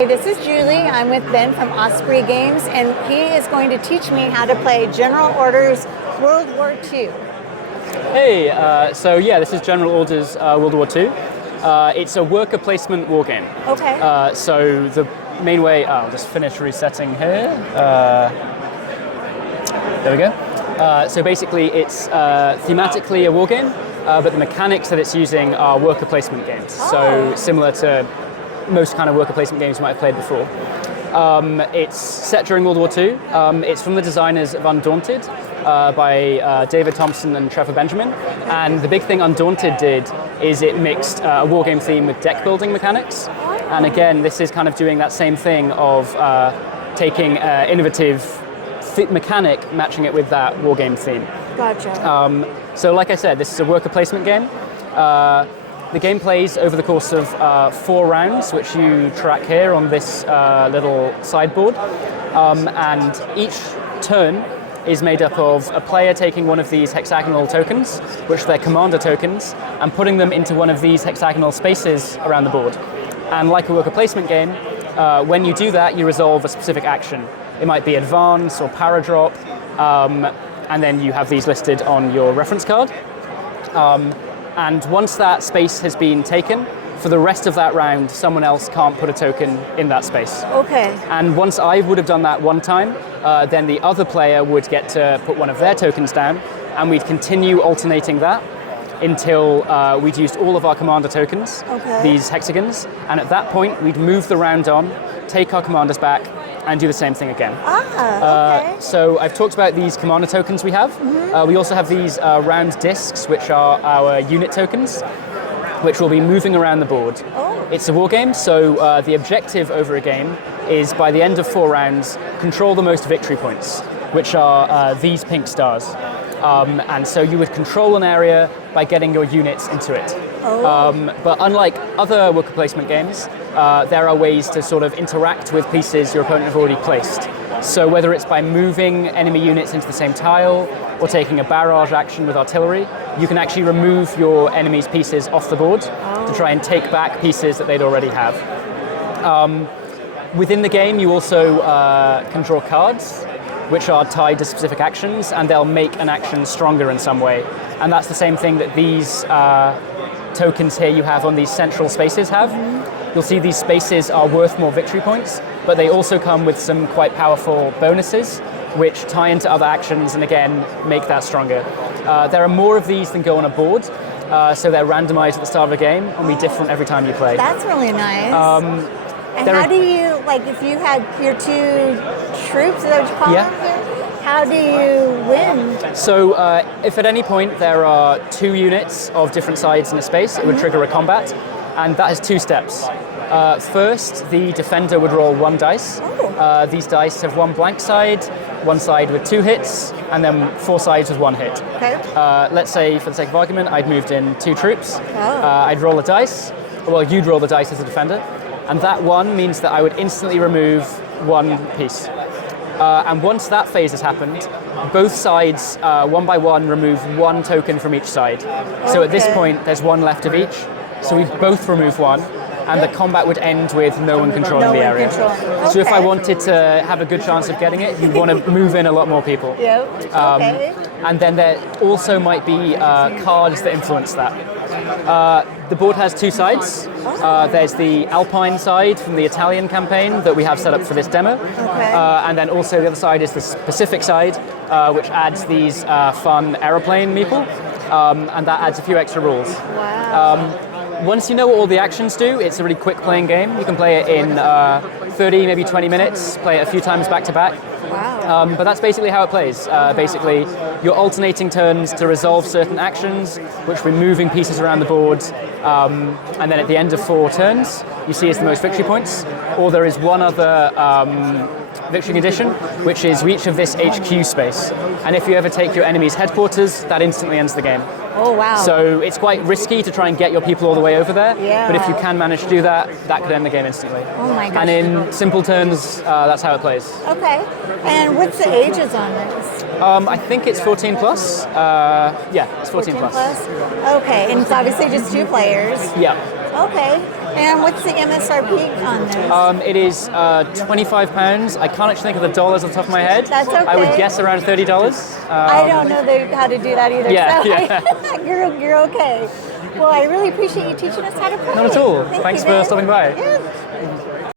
Hey, this is Julie. I'm with Ben from Osprey Games, and he is going to teach me how to play General Orders World War II. Hey, this is General Orders World War II. It's a worker placement war game. Okay. So the main way, I'll just finish resetting here. There we go. So basically it's thematically a war game, but the mechanics that it's using are worker placement games. Oh. So similar to most kind of worker placement games you might have played before. It's set during World War II. It's from the designers of Undaunted by David Thompson and Trevor Benjamin. And the big thing Undaunted did is it mixed a war game theme with deck building mechanics. And again, this is kind of doing that same thing of taking innovative mechanic, matching it with that war game theme. Gotcha. So like I said, this is a worker placement game. The game plays over the course of 4 rounds, which you track here on this little sideboard. And each turn is made up of a player taking one of these hexagonal tokens, which they're commander tokens, and putting them into one of these hexagonal spaces around the board. And like a worker placement game, when you do that, you resolve a specific action. It might be advance or paradrop, and then you have these listed on your reference card. And once that space has been taken, for the rest of that round, someone else can't put a token in that space. Okay. And once I would have done that one time, then the other player would get to put one of their tokens down, and we'd continue alternating that until we'd used all of our commander tokens, these hexagons, and at that point, we'd move the round on, take our commanders back, and do the same thing again. Okay. So I've talked about these commander tokens we have. We also have these round discs, which are our unit tokens, which will be moving around the board. It's a war game, so the objective over a game is, by the end of 4 rounds, control the most victory points, which are these pink stars. And so you would control an area by getting your units into it. But unlike other worker placement games, there are ways to sort of interact with pieces your opponent have already placed. So whether it's by moving enemy units into the same tile or taking a barrage action with artillery, you can actually remove your enemy's pieces off the board to try and take back pieces that they'd already have. Within the game, you also can draw cards, which are tied to specific actions, and they'll make an action stronger in some way. And that's the same thing that these tokens here you have on these central spaces have. You'll see these spaces are worth more victory points, but they also come with some quite powerful bonuses, which tie into other actions and again make that stronger. There are more of these than go on a board, so they're randomized at the start of a game and will be different every time you play. That's really nice. And how do you, like, if you had your 2 troops, is that what you call them here? How do you win? So if at any point there are 2 units of different sides in a space, it would trigger a combat, and that has 2 steps. First, the defender would roll 1 dice. These dice have 1 blank side, 1 side with 2 hits, and then 4 sides with 1 hit. Okay. Let's say, for the sake of argument, I'd moved in 2 troops. I'd roll a dice. Well, you'd roll the dice as a defender. And that 1 means that I would instantly remove 1 piece. And once that phase has happened, both sides, 1 by 1, remove 1 token from each side. So at this point, there's 1 left of each. So we both remove 1, and the combat would end with no one controlling the area. So if I wanted to have a good chance of getting it, you'd want to move in a lot more people. And then there also might be cards that influence that. The board has 2 sides. There's the Alpine side from the Italian campaign that we have set up for this demo. And then also the other side is the Pacific side, which adds these fun aeroplane meeple. And that adds a few extra rules. Once you know what all the actions do, it's a really quick playing game. You can play it in 30, maybe 20 minutes, play it a few times back to back. But that's basically how it plays. Basically, you're alternating turns to resolve certain actions, which we're moving pieces around the board, and then at the end of 4 turns, you see is the most victory points. Or there is one other victory condition, which is reach of this HQ space. And if you ever take your enemy's headquarters, that instantly ends the game. Oh, wow. So it's quite risky to try and get your people all the way over there. But if you can manage to do that, that could end the game instantly. Oh my gosh. And in simple turns, that's how it plays. Okay. And what's the ages on this? I think it's 14 plus. Yeah, it's 14 plus. Okay, and it's obviously just 2 players. Yeah. Okay. And what's the MSRP on those? It is £25. I can't actually think of the dollars on the top of my head. That's okay. I would guess around $30. I don't know how to do that either. Yeah, so yeah. you're okay. Well, I really appreciate you teaching us how to play. Not at all. Thank Thanks you, for man. stopping by. Yeah.